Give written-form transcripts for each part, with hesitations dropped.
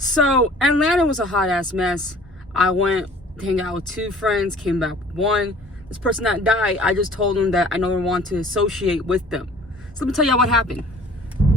So Atlanta was a hot ass mess. I went to hang out with 2 friends, came back with 1. This person that died, I just told them that I no longer want to associate with them. So let me tell y'all what happened.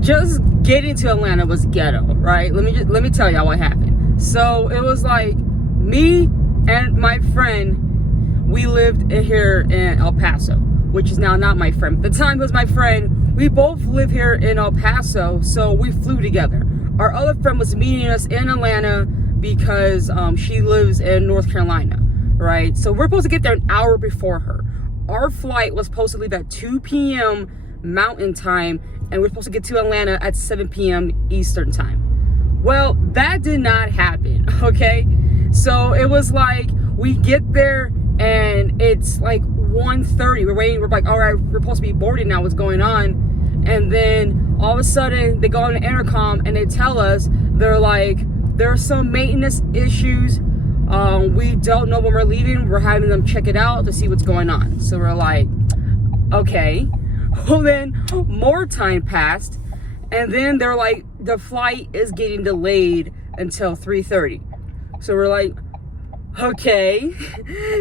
Just getting to Atlanta was ghetto, right? Let me tell y'all what happened. So it was like me and my friend, we lived here in El Paso, which is now not my friend. At the time it was my friend. We both live here in El Paso, so we flew together. Our other friend was meeting us in Atlanta because she lives in North Carolina, right? So we're supposed to get there an hour before her. Our flight was supposed to leave at 2 p.m. Mountain Time, and we're supposed to get to Atlanta at 7 p.m. Eastern Time. Well, that did not happen, okay? So it was like, we get there and it's like 1:30. We're waiting, we're like, all right, we're supposed to be boarding now, what's going on? And then all of a sudden they go on the intercom and they tell us, they're like, there are some maintenance issues. We don't know when we're leaving. We're having them check it out to see what's going on. So we're like, okay. Well, then more time passed, and then they're like, the flight is getting delayed until 3:30. So we're like, okay.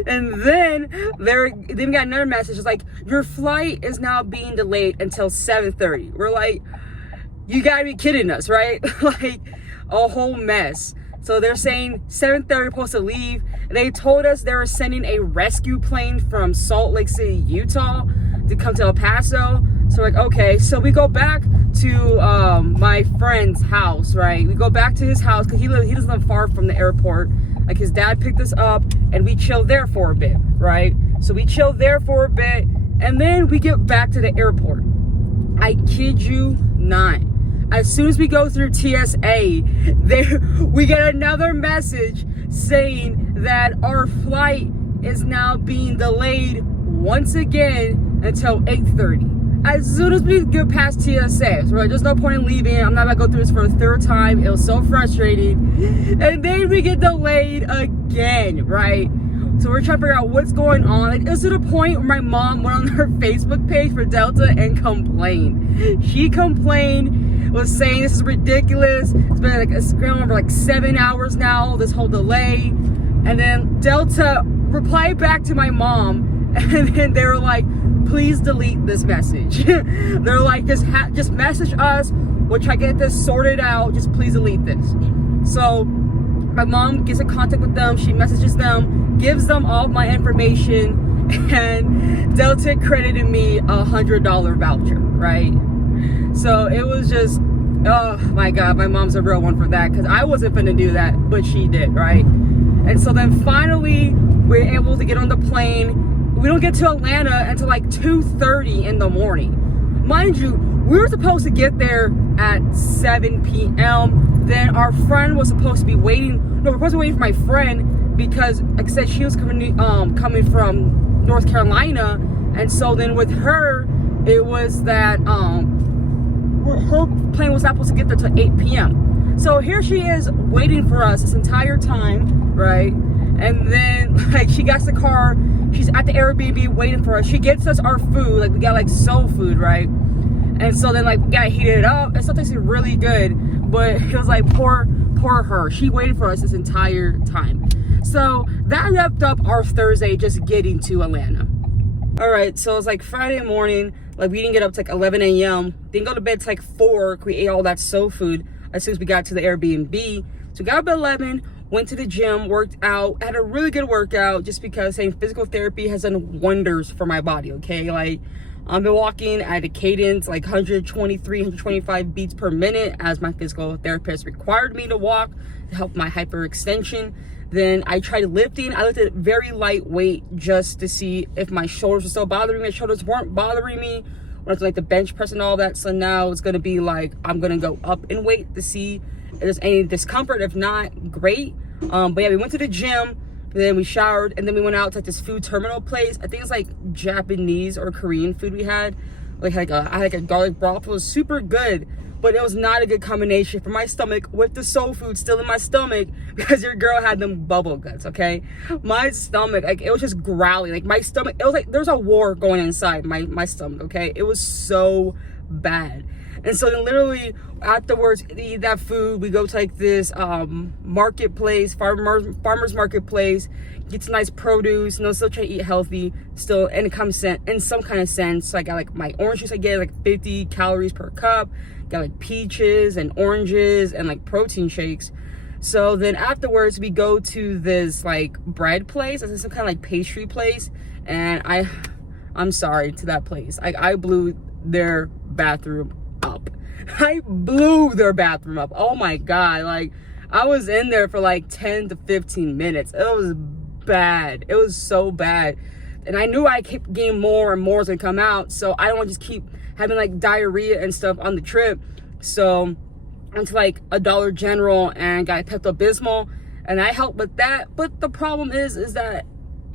And then we got another message. It's like, your flight is now being delayed until 7:30. We're like, you gotta be kidding us, right? Like, a whole mess. So they're saying 7:30 we're supposed to leave. They told us they were sending a rescue plane from Salt Lake City, Utah to come to El Paso. So like, okay. So we go back to my friend's house, right? We go back to his house because he doesn't live far from the airport. Like, his dad picked us up and we chilled there for a bit, right? So we chilled there for a bit and then we get back to the airport. I kid you not. As soon as we go through TSA, we get another message saying that our flight is now being delayed once again until 8:30. As soon as we get past TSA, so we're like, there's no point in leaving. I'm not gonna go through this for a 3rd time. It was so frustrating. And then we get delayed again, right? So we're trying to figure out what's going on. Like, it was to the point where my mom went on her Facebook page for Delta and complained. She complained, was saying this is ridiculous. It's been like a scramble for like 7 hours now, this whole delay. And then Delta replied back to my mom, and then they were like, please delete this message. They're like, just message us. We'll try to get this sorted out. Just please delete this. So my mom gets in contact with them. She messages them, gives them all my information, and Delta credited me $100 voucher, right? So it was just, oh my God, my mom's a real one for that, because I wasn't finna do that, but she did, right? And so then finally, we're able to get on the plane. We don't get to Atlanta until like 2:30 in the morning. Mind you, we were supposed to get there at 7 p.m. Then our friend was supposed to be waiting. No, we're supposed to wait for my friend because, like I said, she was coming from North Carolina. And so then with her, it was that her plane was not supposed to get there till 8 p.m. So here she is waiting for us this entire time, right? And then like she gets the car, she's at the Airbnb waiting for us. She gets us our food, like we got like soul food, right? And so then like we gotta heat it up. It still tasted really good, but it was like poor her. She waited for us this entire time. So that wrapped up our Thursday just getting to Atlanta. All right, so it's like Friday morning. Like, we didn't get up to like 11 a.m. Didn't go to bed till like 4. We ate all that soul food as soon as we got to the Airbnb. So we got up at 11, went to the gym, worked out, had a really good workout just because saying physical therapy has done wonders for my body, okay? Like, I've been walking at a cadence like 123, 125 beats per minute as my physical therapist required me to walk to help my hyperextension. Then I tried lifting. I lifted very lightweight just to see if my shoulders were still bothering me. My shoulders weren't bothering me when I was like the bench press and all that. So now it's gonna be like, I'm gonna go up in weight to see if there's any discomfort. If not, great. But yeah, we went to the gym, then we showered, and then we went out to like this food terminal place. I think it's like Japanese or Korean food we had. Like I had like a garlic broth. It was super good, but it was not a good combination for my stomach with the soul food still in my stomach because your girl had them bubble guts, okay? My stomach, like, it was just growling. Like, my stomach, it was like there's a war going inside my stomach, okay? It was so bad. And so then literally afterwards, to eat that food, we go to like this marketplace, farmers marketplace, get some nice produce, still try to eat healthy, still, and it comes in some kind of sense. So I got like my orange juice, I get like 50 calories per cup, got like peaches and oranges and like protein shakes. So then afterwards, we go to this like bread place, it's some kind of like pastry place, and I'm sorry to that place. I blew their bathroom up. I blew their bathroom up. Oh my God. Like, I was in there for like 10 to 15 minutes. It was bad. It was so bad. And I knew I kept getting more and more was gonna come out. So I don't want to just keep having like diarrhea and stuff on the trip. So I went to like a Dollar General and got Pepto-Bismol, and I helped with that. But the problem is that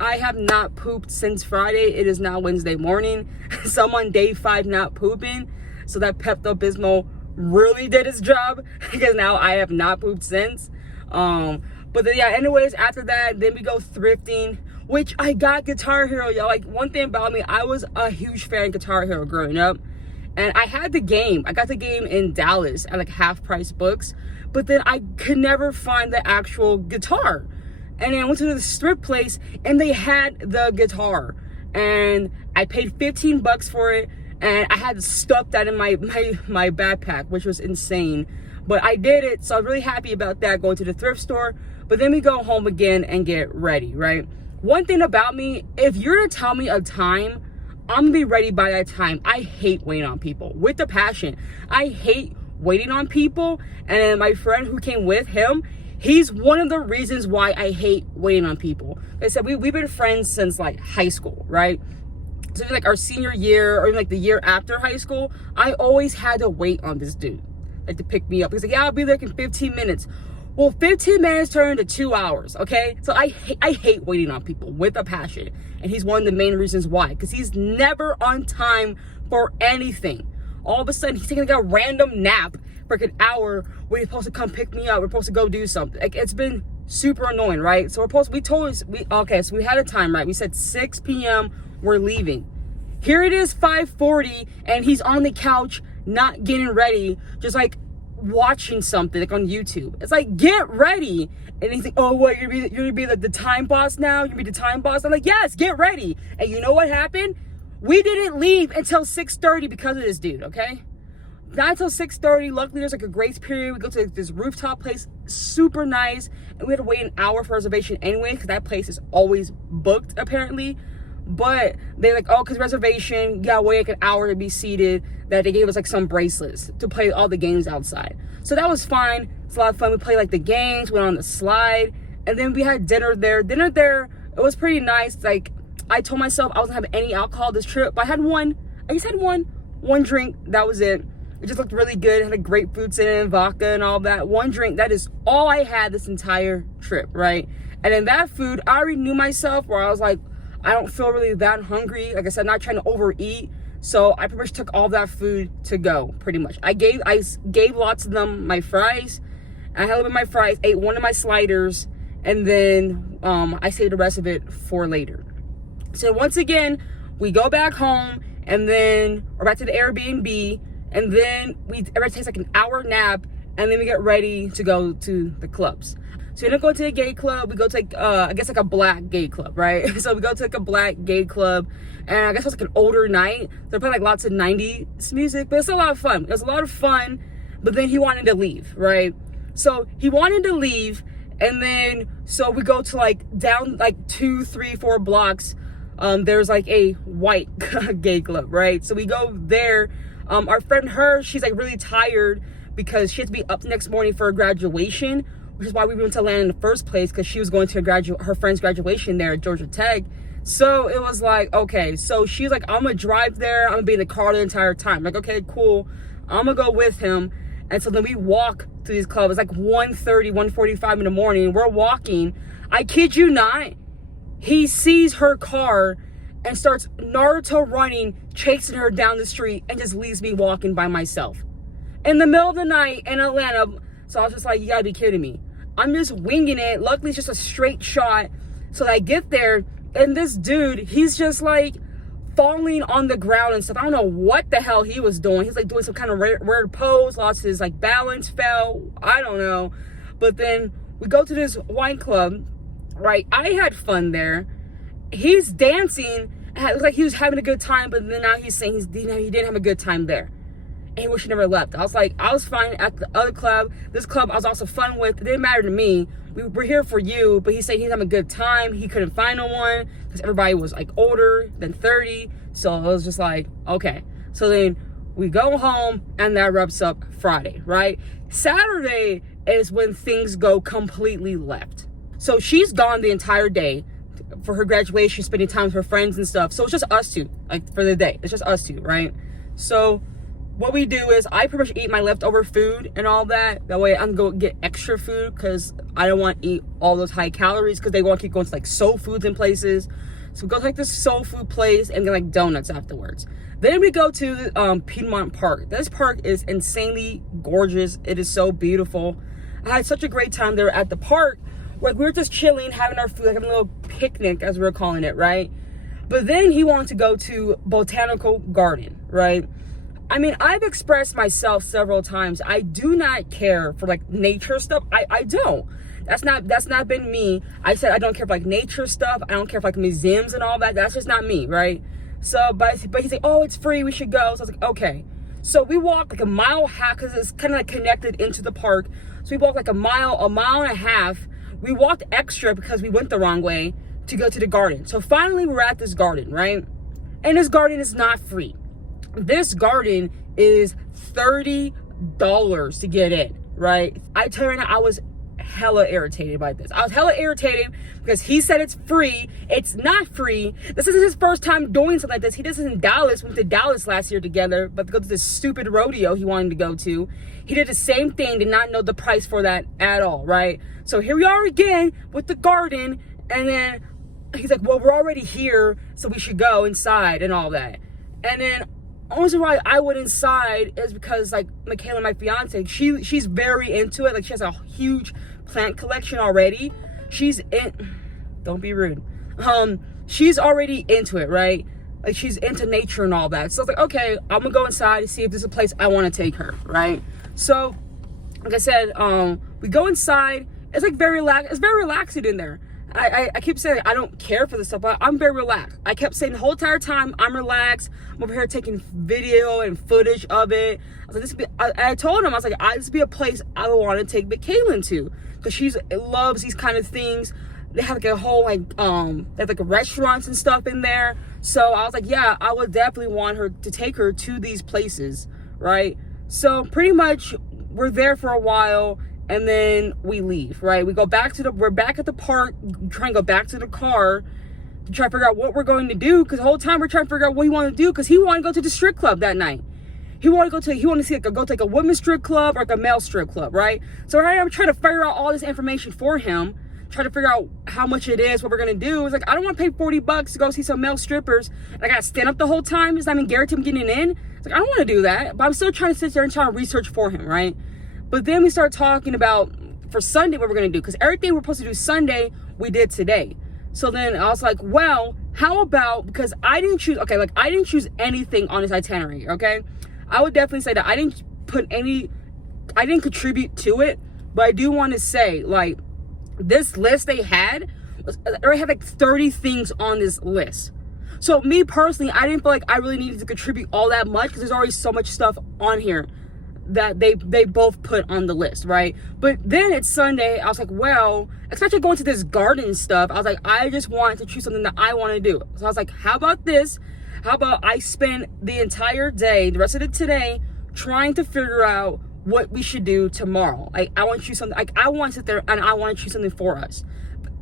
I have not pooped since Friday. It is now Wednesday morning. So I'm on day 5 not pooping. So that Pepto-Bismol really did its job because now I have not pooped since. But then, yeah, anyways, after that, then we go thrifting, which I got Guitar Hero, y'all. Like, one thing about me, I was a huge fan of Guitar Hero growing up. And I had the game. I got the game in Dallas at like half-price books. But then I could never find the actual guitar. And then I went to the thrift place and they had the guitar. And I paid 15 bucks for it. And I had stuffed that in my backpack, which was insane. But I did it, so I'm really happy about that, going to the thrift store. But then we go home again and get ready, right? One thing about me, if you're to tell me a time, I'm gonna be ready by that time. I hate waiting on people with a passion. I hate waiting on people. And my friend who came with him, he's one of the reasons why I hate waiting on people. Like I said, we've been friends since like high school, right? So like our senior year or even like the year after high school, I always had to wait on this dude, like to pick me up. He's like, yeah, I'll be there in 15 minutes. Well, 15 minutes turned to 2 hours, okay? So I hate waiting on people with a passion. And he's one of the main reasons why, because he's never on time for anything. All of a sudden, he's taking like a random nap for like an hour when he's supposed to come pick me up. We're supposed to go do something. Like, it's been super annoying, right? So so we had a time, right? We said 6 p.m., we're leaving. Here it is 5:40 and he's on the couch not getting ready, just like watching something like on YouTube. It's like, get ready. And he's like, oh, what, you're gonna be like the time boss now? You're gonna be the time boss? I'm like, yes, get ready. And you know what happened? We didn't leave until 6:30 because of this dude, okay? Not until 6:30. Luckily, there's like a grace period. We go to this rooftop place, super nice. And we had to wait an hour for reservation anyway, because that place is always booked, apparently. But they're like, oh, because reservation, you gotta wait like an hour to be seated. That they gave us like some bracelets to play all the games outside. So that was fine. It's a lot of fun. We played like the games, went on the slide, and then we had dinner there. It was pretty nice. Like, I told myself I wasn't having any alcohol this trip, but I just had one drink. That was it. It just looked really good. It had like grapefruits in it and vodka and all that. One drink, that is all I had this entire trip, right? And then that food, I already knew myself where I was like, I don't feel really that hungry. Like I said, I'm not trying to overeat. So I pretty much took all that food to go, pretty much. I gave lots of them my fries. I had a little bit of my fries, ate one of my sliders, and then I saved the rest of it for later. So once again, we go back home, and then we're back to the Airbnb, and then everybody takes like an hour nap, and then we get ready to go to the clubs. So we don't go to a gay club. We go to like, I guess like a black gay club, right? So we go to like a black gay club, and I guess it was like an older night. They're playing like lots of 90s music, but it's a lot of fun. It was a lot of fun, but then he wanted to leave, right? So he wanted to leave, and then, so we go to like down like 2, 3, 4 blocks. There's like a white gay club, right? So we go there. Our friend, she's like really tired because she had to be up the next morning for a graduation, which is why we went to Atlanta in the first place, because she was going to her friend's graduation there at Georgia Tech. So it was like, okay, so she's like, I'm gonna drive there, I'm gonna be in the car the entire time. Like, okay, cool, I'm gonna go with him. And so then we walk to these clubs. It's like 1:30, 1:45 in the morning. We're walking. I kid you not, he sees her car and starts Naruto running, chasing her down the street, and just leaves me walking by myself in the middle of the night in Atlanta. So I was just like, you gotta be kidding me. I'm just winging it. Luckily, it's just a straight shot. So I get there, and this dude, he's just like falling on the ground and stuff. I don't know what the hell he was doing. He's like doing some kind of weird pose, lost his like balance, fell. I don't know. But then we go to this wine club, right? I had fun there. He's dancing. It looked like he was having a good time, but then now he's saying he didn't have a good time there. And he wish he never left. I was like, I was fine at the other club. This club I was also fun with. It didn't matter to me. We're here for you. But he said he's having a good time. He couldn't find no one because everybody was like older than 30. So it was just like, okay. So then we go home and that wraps up Friday, right? Saturday is when things go completely left. So she's gone the entire day for her graduation, spending time with her friends and stuff. So it's just us two, like for the day. It's just us two, right? So what we do is I pretty much eat my leftover food and all that. That way I can go get extra food because I don't want to eat all those high calories because they want to keep going to like soul foods and places. So we go to like this soul food place and get like donuts afterwards. Then we go to Piedmont Park. This park is insanely gorgeous. It is so beautiful. I had such a great time there at the park. Like we were just chilling, having our food, like having a little picnic as we were calling it, right? But then he wanted to go to Botanical Garden, right? I mean, I've expressed myself several times. I do not care for like nature stuff. I don't. That's not been me. I said I don't care for like nature stuff. I don't care for like museums and all that. That's just not me, right? So, but he's like, oh, it's free. We should go. So I was like, okay. So we walked like a mile and a half because it's kind of like connected into the park. So we walked like a mile and a half. We walked extra because we went the wrong way to go to the garden. So finally we're at this garden, right? And this garden is not free. This garden is $30 to get in, right? I turned out I was hella irritated by this. I was hella irritated because he said it's free. It's not free. This isn't his first time doing something like this. He did this in Dallas. We went to Dallas last year together, but to go to this stupid rodeo he wanted to go to. He did the same thing, did not know the price for that at all, right? So here we are again with the garden, and then he's like, well, we're already here, so we should go inside and all that. And then only reason why I went inside is because like Michaela, my fiance, she's very into it. Like she has a huge plant collection already. She's in, don't be rude. She's already into it, right? Like she's into nature and all that. So I was like, okay, I'm gonna go inside and see if there's a place I want to take her, right? So like I said, we go inside. It's like it's very relaxing in there. I keep saying I don't care for this stuff, but I'm very relaxed. I kept saying the whole entire time I'm relaxed. I'm over here taking video and footage of it. I was like, I told him, I was like, this would be a place I would want to take Michaela to because she loves these kind of things. They have like a whole they have like restaurants and stuff in there. So I was like, yeah, I would definitely want her to take her to these places, right? So pretty much we're there for a while. And then we leave, right? We're back at the park, trying to go back to the car to try to figure out what we're going to do. Because the whole time we're trying to figure out what he wanted to do. Because he wanted to go to the strip club that night. He wanted to see go to like a women's strip club or like a male strip club, right? So right now I'm trying to figure out all this information for him. Try to figure out how much it is, what we're going to do. It's like, I don't want to pay $40 to go see some male strippers. And I got to stand up the whole time. It's not even guaranteed I'm getting in. It's like, I don't want to do that. But I'm still trying to sit there and try to research for him, right? But then we start talking about for Sunday what we're going to do. Because everything we're supposed to do Sunday, we did today. So then I was like, well, how about, because I didn't choose anything on this itinerary, okay? I would definitely say that I didn't contribute to it. But I do want to say, like, this list they had like 30 things on this list. So me personally, I didn't feel like I really needed to contribute all that much because there's already so much stuff on here that they both put on the list, right? But then it's Sunday. I was like, well, especially going to this garden stuff, I was like, I just want to choose something that I want to do. So I was like, how about this? How about I spend the entire day, the rest of it today, trying to figure out what we should do tomorrow. Like, I want to choose something. Like, I want to sit there and I want to choose something for us.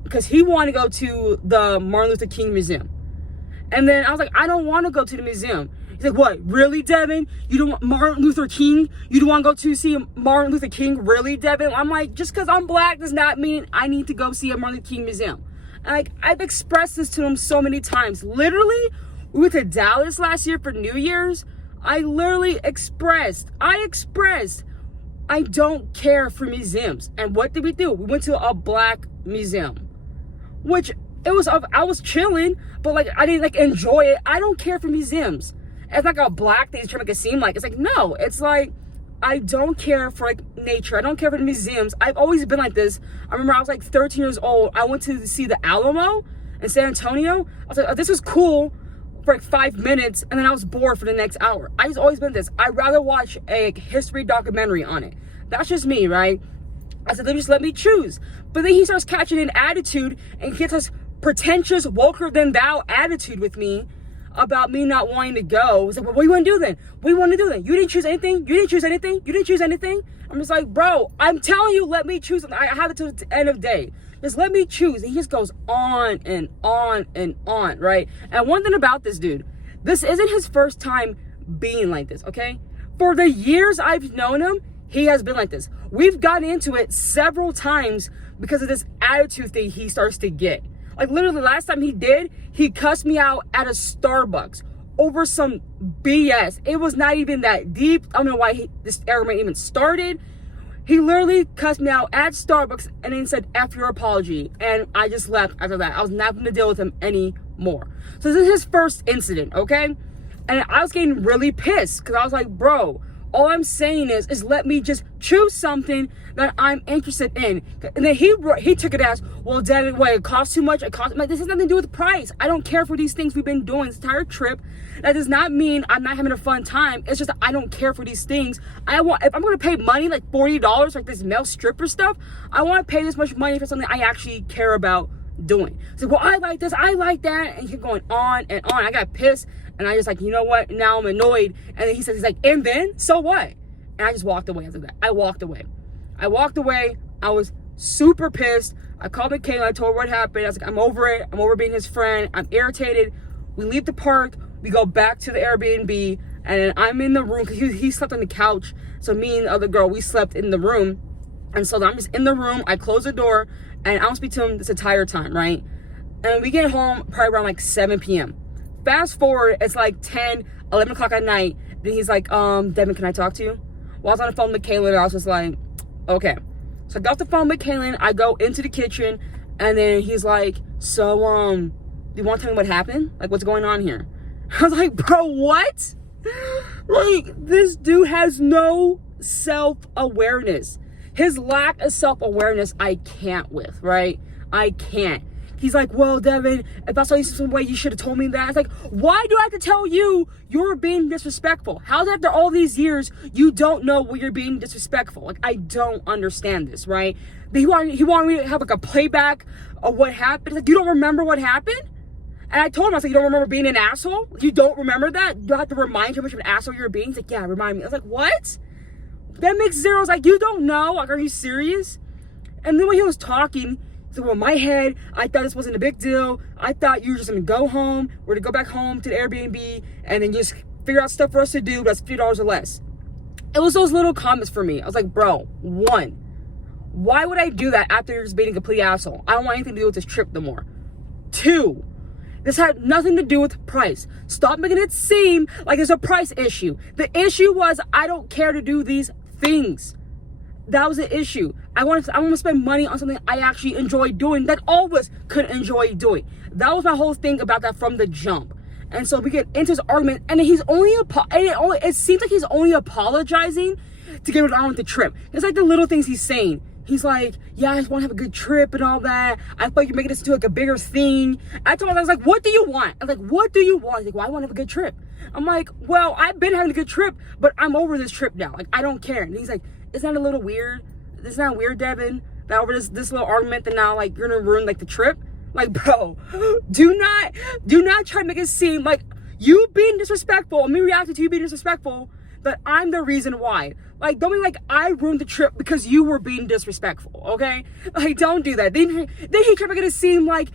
Because he wanted to go to the Martin Luther King Museum. And then I was like, I don't want to go to the museum. He's like, what? Really, Devin? You don't want Martin Luther King? You don't want to go to see Martin Luther King? Really, Devin? I'm like, just because I'm black does not mean I need to go see a Martin Luther King museum. And like, I've expressed this to him so many times. Literally, we went to Dallas last year for New Year's. I literally expressed, I don't care for museums. And what did we do? We went to a black museum, which I was chilling, but like I didn't like enjoy it. I don't care for museums. It's like a black thing to try to make it seem like. It's like, no, it's like I don't care for like nature. I don't care for the museums. I've always been like this. I remember I was like 13 years old. I went to see the Alamo in San Antonio. I was like, oh, this is cool for like 5 minutes, and then I was bored for the next hour. I just always been this. I'd rather watch a history documentary on it. That's just me, right? I said, just let me choose. But then he starts catching an attitude and gets us pretentious, woker than thou attitude with me about me not wanting to go. It's like, well, what do you want to do then? What do you want to do then? You didn't choose anything? You didn't choose anything? You didn't choose anything? I'm just like, bro, I'm telling you, let me choose. I have it to the end of the day. Just let me choose. And he just goes on and on and on, right? And one thing about this dude, this isn't his first time being like this, okay? For the years I've known him, he has been like this. We've gotten into it several times because of this attitude thing he starts to get. Like literally last time he did, he cussed me out at a Starbucks over some BS. It was not even that deep. I don't know why this argument even started. He literally cussed me out at Starbucks and then said, F your apology. And I just left after that. I was not going to deal with him anymore. So this is his first incident, okay? And I was getting really pissed because I was like, bro, all I'm saying is let me just choose something that I'm interested in. And then he took it as, well, Devin, what, it costs too much? It costs, like, this has nothing to do with the price. I don't care for these things we've been doing this entire trip. That does not mean I'm not having a fun time. It's just that I don't care for these things. If I'm going to pay money, like $40, like this male stripper stuff, I want to pay this much money for something I actually care about doing. So, well, I like this, I like that. And he's going on and on. I got pissed. And I just like, you know what? Now I'm annoyed. And then he's like, and then? So what? And I just walked away after that. I walked away. I was super pissed. I called Michaela. I told her what happened. I was like, I'm over it. I'm over being his friend. I'm irritated. We leave the park. We go back to the Airbnb. And then I'm in the room because he slept on the couch. So me and the other girl, we slept in the room. And so I'm just in the room. I close the door. And I don't speak to him this entire time, right? And we get home probably around like 7 p.m. Fast forward, it's like 10, 11 o'clock at night. Then he's like, Devin, can I talk to you? While I was on the phone with Kaylin, I was just like, okay. So I got off the phone with Kaylin. I go into the kitchen, and then he's like, so, do you want to tell me what happened? Like, what's going on here? I was like, bro, what? Like, this dude has no self-awareness. His lack of self-awareness, I can't with, right? I can't. He's like, well, Devin, if I saw you some way, you should have told me that. It's like, why do I have to tell you you're being disrespectful? How's after all these years, you don't know when you're being disrespectful? Like, I don't understand this, right? But he wanted me to have like a playback of what happened. Like, you don't remember what happened? And I told him, I was like, you don't remember being an asshole? You don't remember that? You have to remind you how much of an asshole you're being? He's like, yeah, remind me. I was like, what? That makes zero. I was like, you don't know? Like, are you serious? And then when he was talking, so well, in my head, I thought this wasn't a big deal. I thought you were just gonna go home, we're to go back home to the Airbnb, and then just figure out stuff for us to do that's $50 or less. It was those little comments for me. I was like, bro, one, why would I do that after you're just being a complete asshole? I don't want anything to do with this trip no more. Two, this had nothing to do with price. Stop making it seem like it's a price issue. The issue was I don't care to do these things. That was the issue. I want to spend money on something I actually enjoy doing, that all of us could enjoy doing. That was my whole thing about that from the jump. And so we get into this argument, and then it seems like he's only apologizing to get on with the trip. It's like the little things he's saying. He's like, yeah, I just want to have a good trip and all that. I thought you're making this into like a bigger thing. I told him, I was like, what do you want? I was like, what do you want? He's like, well, I want to have a good trip. I'm like, well, I've been having a good trip, but I'm over this trip now. Like, I don't care. And he's like, isn't that a little weird? Isn't that weird, Devin? That over this little argument that now, like, you're gonna ruin, like, the trip? Like, bro, do not try to make it seem like you being disrespectful, and me reacting to you being disrespectful, that I'm the reason why. Like, don't be like, I ruined the trip because you were being disrespectful, okay? Like, don't do that. Then he tried to make it seem like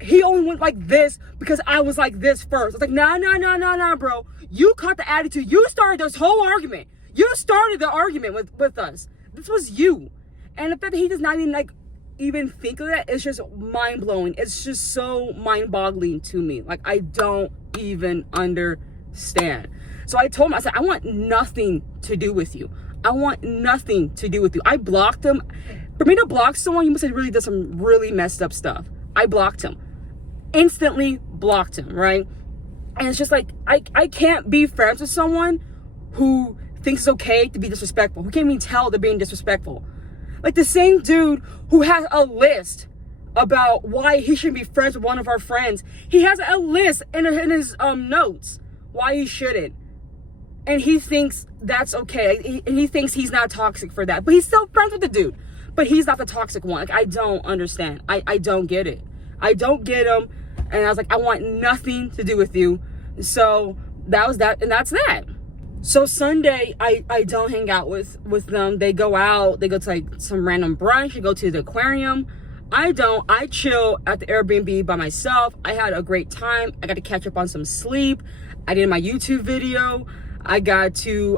he only went like this because I was like this first. It's like, nah, bro. You caught the attitude. You started this whole argument. You started the argument with us. This was you. And the fact that he does not even think of that, it's just mind-blowing. It's just so mind-boggling to me. Like, I don't even understand. So I told him, I said, I want nothing to do with you. I want nothing to do with you. I blocked him. For me to block someone, you must have really done some really messed up stuff. I blocked him. Instantly blocked him, right? And it's just like, I can't be friends with someone who thinks it's okay to be disrespectful, who can't even tell they're being disrespectful. Like the same dude who has a list about why he shouldn't be friends with one of our friends. He has a list in his notes why he shouldn't. And he thinks that's okay. He thinks he's not toxic for that. But he's still friends with the dude. But he's not the toxic one. Like, I don't understand. I don't get it. I don't get him. And I was like, I want nothing to do with you. So that was that. And that's that. So Sunday, I don't hang out with them. They go out. They go to like some random brunch. They go to the aquarium. I don't. I chill at the Airbnb by myself. I had a great time. I got to catch up on some sleep. I did my YouTube video. I got to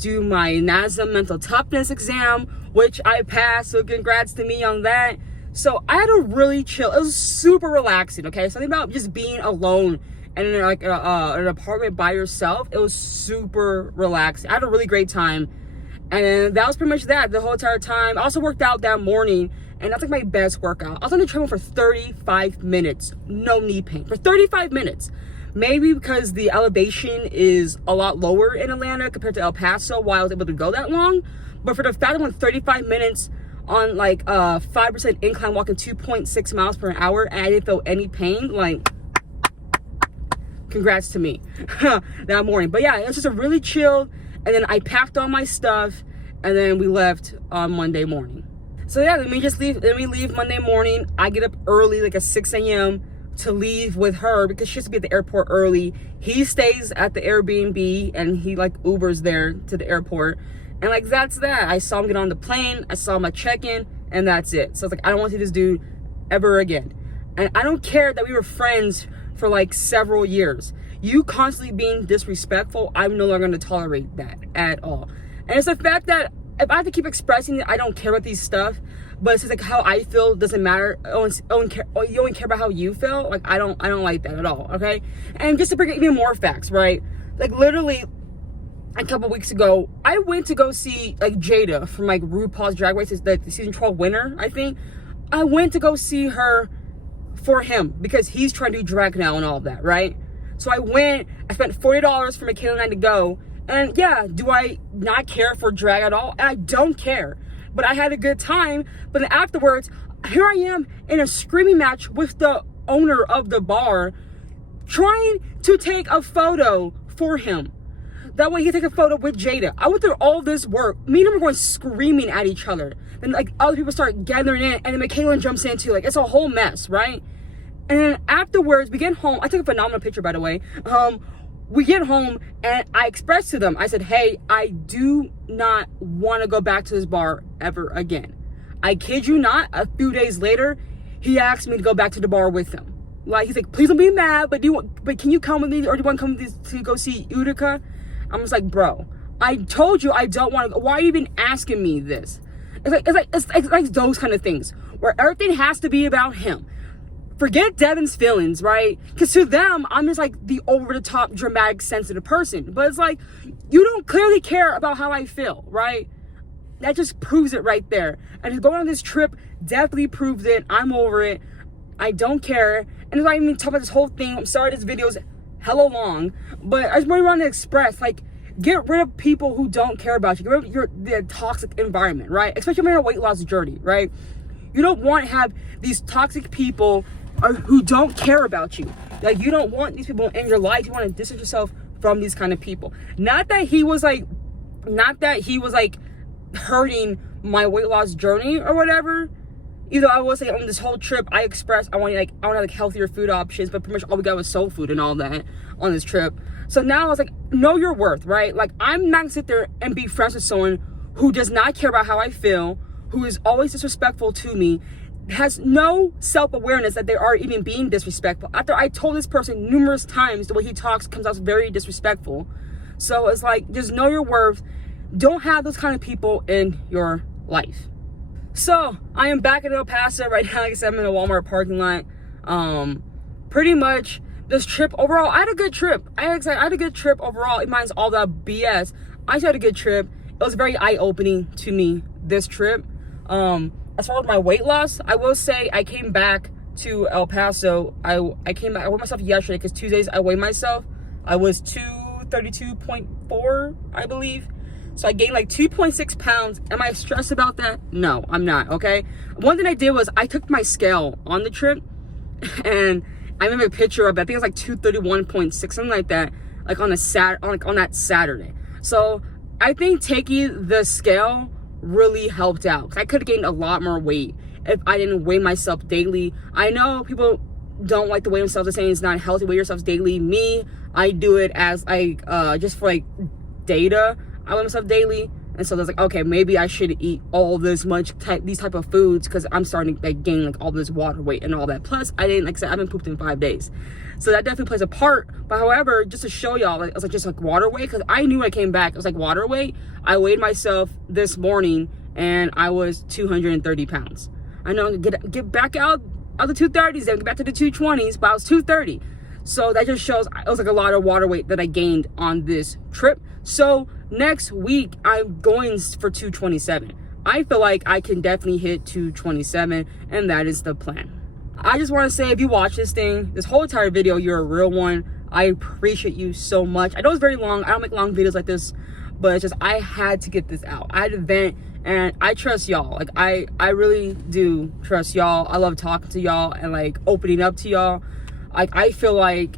do my NASM Mental Toughness exam, which I passed. So congrats to me on that. So I had a really chill. It was super relaxing. Okay, something about just being alone and in like an apartment by yourself. It was super relaxing. I had a really great time, and that was pretty much that the whole entire time. I also worked out that morning, and that's like my best workout. I was on the treadmill for 35 minutes, no knee pain for 35 minutes. Maybe because the elevation is a lot lower in Atlanta compared to El Paso, why I was able to go that long. But for the fact that I went 35 minutes on like 5% incline, walking 2.6 miles per hour, and I didn't feel any pain, like, congrats to me that morning. But yeah, it was just a really chill. And then I packed all my stuff, and then we left on Monday morning. So yeah, then we leave Monday morning. I get up early, like at 6 a.m. to leave with her because she has to be at the airport early. He stays at the Airbnb and he like Ubers there to the airport. And like, that's that. I saw him get on the plane. I saw him check in, and that's it. So it's like, I don't want to see this dude ever again. And I don't care that we were friends for like several years. You constantly being disrespectful, I'm no longer going to tolerate that at all. And it's the fact that if I have to keep expressing that I don't care about these stuff, but it's just like how I feel doesn't matter. You only care about how you feel. Like, I don't like that at all. Okay. And just to bring even more facts, right? Like literally a couple weeks ago, I went to go see like Jada from like RuPaul's Drag Race, the season 12 winner, I think. I went to go see her for him because he's trying to do drag now and all of that, right? So I went, I spent $40 for Michaela and I to go. And yeah, do I not care for drag at all? I don't care. But I had a good time. But then afterwards, here I am in a screaming match with the owner of the bar, trying to take a photo for him. That way he can take a photo with Jada. I went through all this work. Me and him were going screaming at each other. And like other people start gathering in, and then Michaela jumps in too. Like, it's a whole mess, right? And then afterwards, we get home. I took a phenomenal picture, by the way. We get home, and I expressed to them, I said, hey, I do not want to go back to this bar ever again. I kid you not, a few days later, he asked me to go back to the bar with him. Like, he's like, please don't be mad, but can you come with me, or do you want to come with me to go see Utica? I'm just like, bro, I told you I don't want to go. Why are you even asking me this? It's like those kind of things where everything has to be about him. Forget Devin's feelings, right? Because to them, I'm just like the over-the-top, dramatic, sensitive person. But it's like, you don't clearly care about how I feel, right? That just proves it right there. And going on this trip definitely proves it. I'm over it. I don't care. And if I even talk about this whole thing, I'm sorry this video is hella long, but I just really want to express, like, get rid of people who don't care about you. Get rid of the toxic environment, right? Especially when you're on a weight loss journey, right? You don't want to have these toxic people who don't care about you. Like, you don't want these people in your life. You want to distance yourself from these kind of people. Not that he was like hurting my weight loss journey or whatever. Either I will say on this whole trip, I expressed I want like healthier food options, but pretty much all we got was soul food and all that on this trip. So now I was like, know your worth, right? Like, I'm not gonna sit there and be friends with someone who does not care about how I feel, who is always disrespectful to me, has no self-awareness that they are even being disrespectful. After I told this person numerous times, the way he talks comes out very disrespectful. So it's like, just know your worth. Don't have those kind of people in your life. So I am back in El Paso right now. Like I said, I'm in a Walmart parking lot. Pretty much this trip overall, I had a good trip. I had a good trip overall. It minus all that BS. I just had a good trip. It was very eye-opening to me, this trip. As far as my weight loss, I will say I came back to El Paso, I came back, I weighed myself yesterday because Tuesdays I weigh myself. I was 232.4, I believe. So I gained like 2.6 pounds. Am I stressed about that? No, I'm not, okay? One thing I did was I took my scale on the trip and I made a picture of it. I think it was like 231.6, something like that, like on that Saturday. So I think taking the scale really helped out because I could have gained a lot more weight if I didn't weigh myself daily. I know people don't like to weigh themselves, they're saying it's not healthy. Weigh yourselves daily. Me, I do it as like just for like data. I weigh myself daily, and so I was like, okay, maybe I should eat all this these type of foods because I'm starting to like gain like all this water weight and all that. Plus, I didn't, like I said, I haven't pooped in 5 days, so that definitely plays a part. But however, just to show y'all, like, it was like just like water weight because I knew when I came back it was like water weight. I weighed myself this morning and I was 230 pounds. I know I'm gonna get back out of the 230s, then get back to the 220s, but I was 230. So that just shows it was like a lot of water weight that I gained on this trip. So next week I'm going for 227. I feel like I can definitely hit 227, and that is the plan. I just want to say, if you watch this whole entire video, you're a real one. I appreciate you so much. I know it's very long. I don't make long videos like this, but it's just I had to get this out. I had to vent, and I trust y'all. Like I really do trust y'all. I love talking to y'all and like opening up to y'all. Like I feel like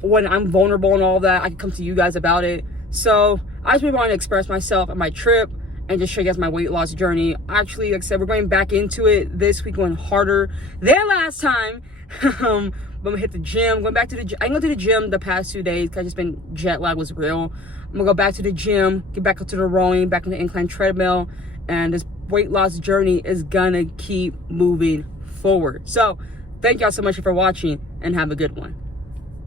when I'm vulnerable and all that, I can come to you guys about it. So I just really want to express myself on my trip and just show you guys my weight loss journey. Actually, like I said, we're going back into it this week, going harder than last time. I'm gonna hit the gym, going back to the gym. I didn't go to the gym the past 2 days because I just been jet lag was real. I'm gonna go back to the gym, get back up to the rowing, back on the incline treadmill, and this weight loss journey is gonna keep moving forward. So thank y'all so much for watching, and have a good one.